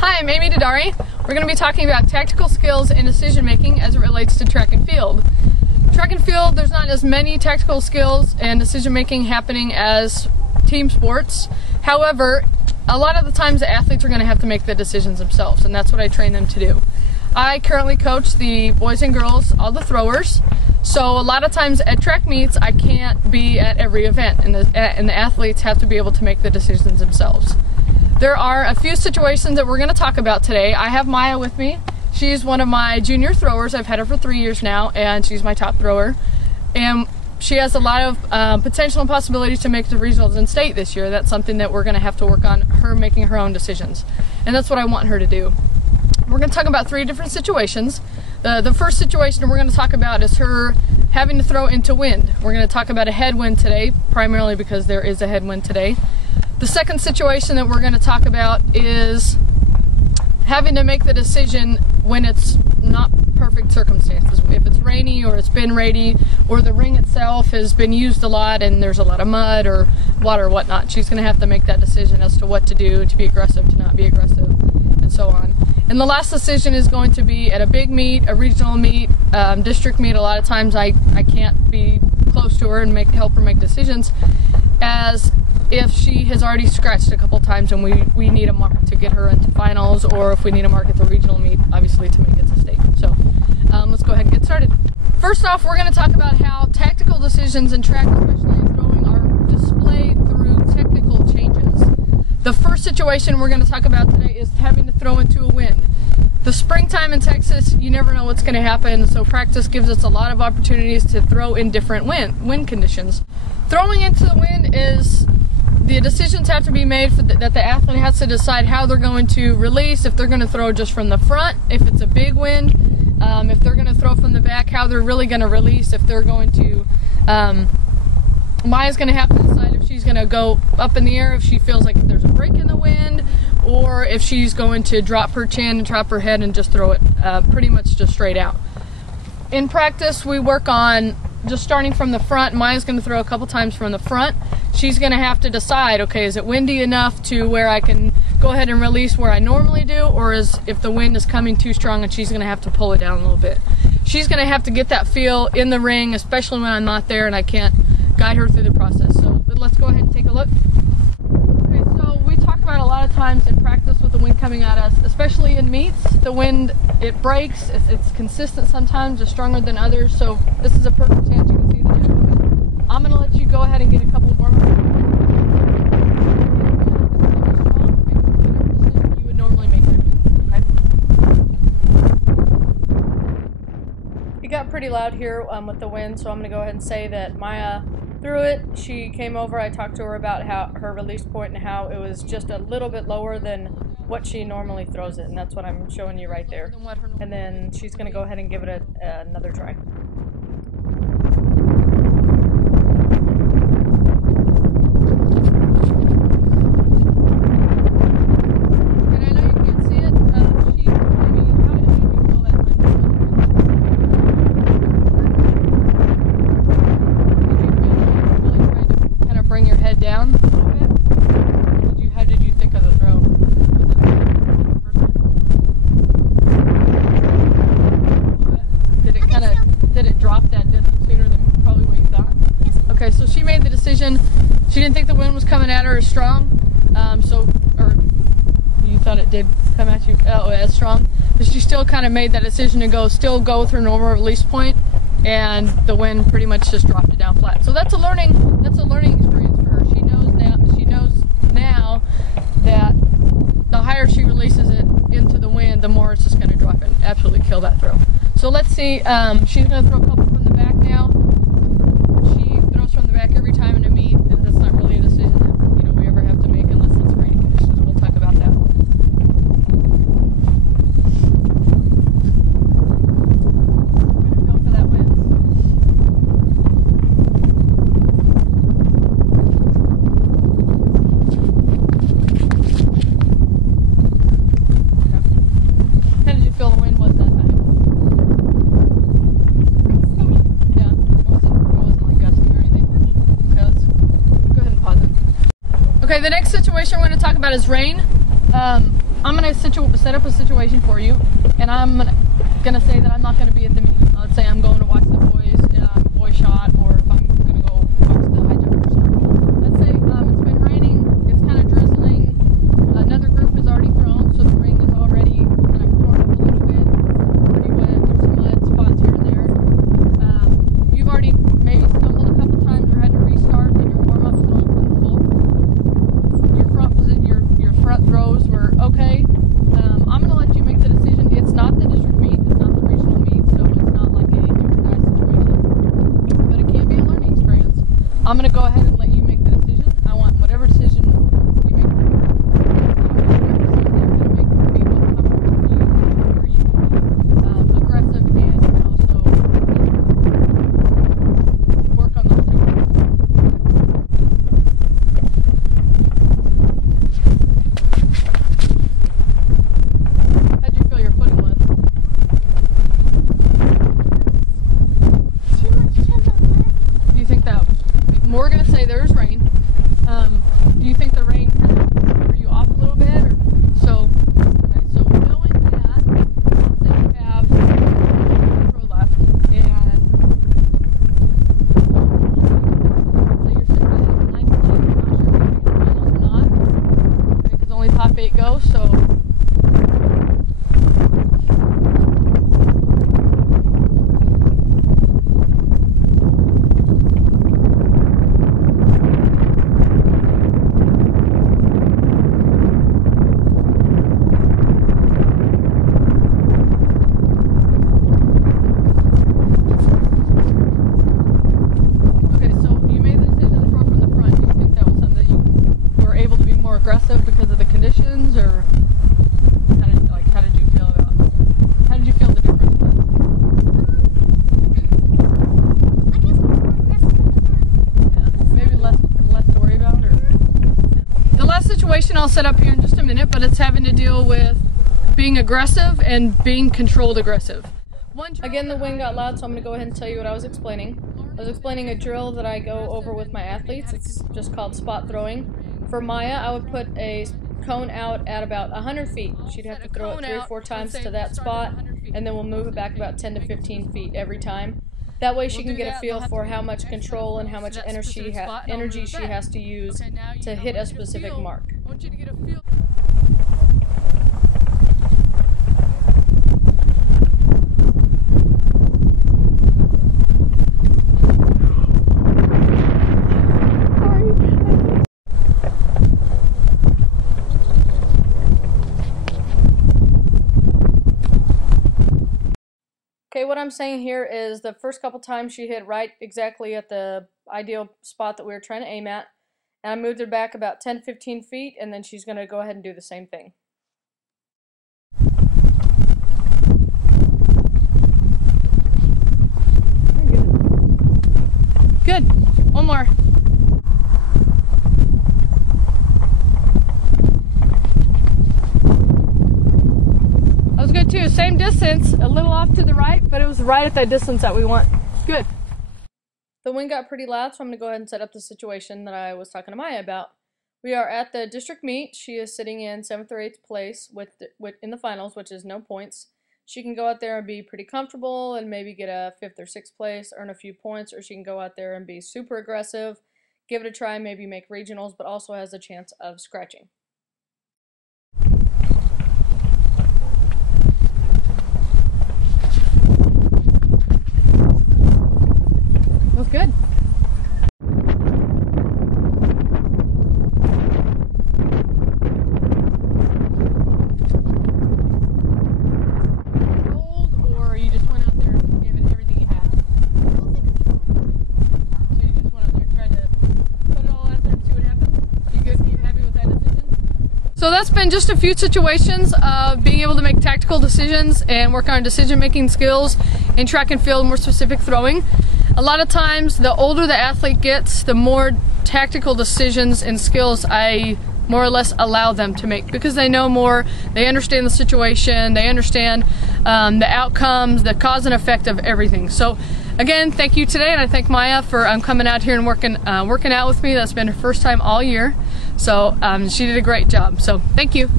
Hi, I'm Amy Dehdari. We're going to be talking about tactical skills in decision making as it relates to track and field. Track and field, there's not as many tactical skills and decision making happening as team sports. However, a lot of the times the athletes are going to have to make the decisions themselves, and that's what I train them to do. I currently coach the boys and girls, all the throwers. So a lot of times at track meets, I can't be at every event, and the athletes have to be able to make the decisions themselves. There are a few situations that we're going to talk about today. I have Maya with me. She's one of my junior throwers. I've had her for 3 years now, and she's my top thrower. And she has a lot of potential and possibilities to make the regionals and state this year. That's something that we're going to have to work on, her making her own decisions. And that's what I want her to do. We're going to talk about 3 different situations. The first situation we're going to talk about is her having to throw into wind. We're going to talk about a headwind today, primarily because there is a headwind today. The second situation that we're going to talk about is having to make the decision when it's not perfect circumstances. If it's rainy or it's been rainy or the ring itself has been used a lot and there's a lot of mud or water or whatnot, she's going to have to make that decision as to what to do, to be aggressive, to not be aggressive, and so on. And the last decision is going to be at a big meet, a regional meet, district meet. A lot of times I can't be close to her and help her make decisions, as if she has already scratched a couple times and we need a mark to get her into finals, or if we need a mark at the regional meet, obviously, to make it to state. So let's go ahead and get started. First off, we're going to talk about how tactical decisions in track, especially in throwing, are displayed through technical changes. The first situation we're going to talk about today is having to throw into a wind. The springtime in Texas, you never know what's going to happen, so practice gives us a lot of opportunities to throw in different wind conditions. Throwing into the wind is, the decisions have to be made that the athlete has to decide how they're going to release, if they're going to throw just from the front, if it's a big wind, if they're going to throw from the back, how they're really going to release, if they're going to, Maya's going to have to decide if she's going to go up in the air, if she feels like there's a break in the wind, or if she's going to drop her chin and drop her head and just throw it pretty much just straight out. In practice, we work on just starting from the front. Maya's going to throw a couple times from the front. She's going to have to decide, okay, is it windy enough to where I can go ahead and release where I normally do, or if the wind is coming too strong and she's going to have to pull it down a little bit. She's going to have to get that feel in the ring, especially when I'm not there and I can't guide her through the process. So let's go ahead and take a look. Okay, so we talk about a lot of times in practice with the wind coming at us, especially in meets, the wind, it breaks, it's consistent sometimes, it's stronger than others, so this is a perfect chance you can see the difference. I'm going to let you go ahead and get a couple more. You would normally make that. Okay? It got pretty loud here with the wind, so I'm going to go ahead and say that Maya threw it. She came over, I talked to her about how her release point and how it was just a little bit lower than what she normally throws it, and that's what I'm showing you right there. And then she's going to go ahead and give it another try. And I know you can't see it. How did you feel that time? Really trying to kind of bring your head down a little bit? How did you think of the throw? Did it drop that distance sooner than probably what you thought? Okay, so she made the decision. She didn't think the wind was coming at her as strong, or you thought it did come at you as strong, but she still kind of made that decision to still go with her normal release point, and the wind pretty much just dropped it down flat. So that's a learning experience for her. She knows now that the higher she releases it into the wind, the more it's just going to drop and absolutely kill that throw. So let's see, she's going to throw a couple from the back now. She throws from the back every time in a meet, and that's not really a decision that we ever have to make unless it's rainy conditions. We'll talk about that. I'm going to go for that wind. How did you feel the wind was that time? Yeah, it wasn't like gusting or anything. Okay, let's go ahead and pause it. Okay, the next situation we're going to talk about is rain. I'm gonna set up a situation for you, and I'm gonna say that I'm not gonna be at the meet. Let's say I'm going to watch the boys shot, or if I'm gonna go watch the high jump or something. Let's say it's been raining, it's kind of drizzling. Another group is already thrown, so the ring is already kind of torn up a little bit. Pretty wet. There's some mud spots here and there. You've already maybe stumbled a couple times or had to restart in your warm-up throwing from the full. Your front throws were okay. I'm going to let you make the decision. It's not the district meet, it's not the regional meet, so it's not like a do or die situation, but it can be a learning experience. I'm going to go ahead and let you make the decision. I want whatever decision you make. Be most comfortable for you, where you can be aggressive, and you can also work on those techniques. How'd you feel your footing was? Too much turbulence. Do you think that we're gonna say there's rain? Do you think the rain kind of threw you off a little bit, or so? Okay, so knowing that, let's say you have throw left, and let's say you're sitting at 9th place. I'm not sure if you're making the finals or not, because only top 8 go. So. Aggressive because of the conditions, or how did you feel the difference was? I guess we're more aggressive in the front. Yeah, maybe less to worry about. Or the last situation I'll set up here in just a minute, but it's having to deal with being aggressive and being controlled aggressive. Again, the wind got loud, so I'm going to go ahead and tell you what I was explaining. I was explaining a drill that I go over with my athletes. It's just called spot throwing. For Maya, I would put a cone out at about 100 feet. She'd have to throw it 3 or 4 times to that spot, and then we'll move it back about 10 to 15 feet every time. That way she can get a feel for how much control and how much energy she has to use to hit a specific mark. I want you to get a feel. Okay, what I'm saying here is the first couple times she hit right exactly at the ideal spot that we were trying to aim at, and I moved her back about 10-15 feet, and then she's going to go ahead and do the same thing. Good. One more. That was good too. Same distance, a little off to the right, but it was right at that distance that we want. Good. The wind got pretty loud, so I'm going to go ahead and set up the situation that I was talking to Maya about. We are at the district meet. She is sitting in 7th or 8th place in the finals, which is no points. She can go out there and be pretty comfortable and maybe get a 5th or 6th place, earn a few points, or she can go out there and be super aggressive, give it a try, maybe make regionals, but also has a chance of scratching. That was good. Or you just went out there and gave it everything you had? So you just went out there and tried to put it all out there and see what happens? You good? Are you happy with that decision? So that's been just a few situations of being able to make tactical decisions and work on decision-making skills in track and field, more specific throwing. A lot of times, the older the athlete gets, the more tactical decisions and skills I more or less allow them to make, because they know more, they understand the situation, they understand the outcomes, the cause and effect of everything. So again, thank you today, and I thank Maya for coming out here and working out with me. That's been her first time all year, so she did a great job. So thank you.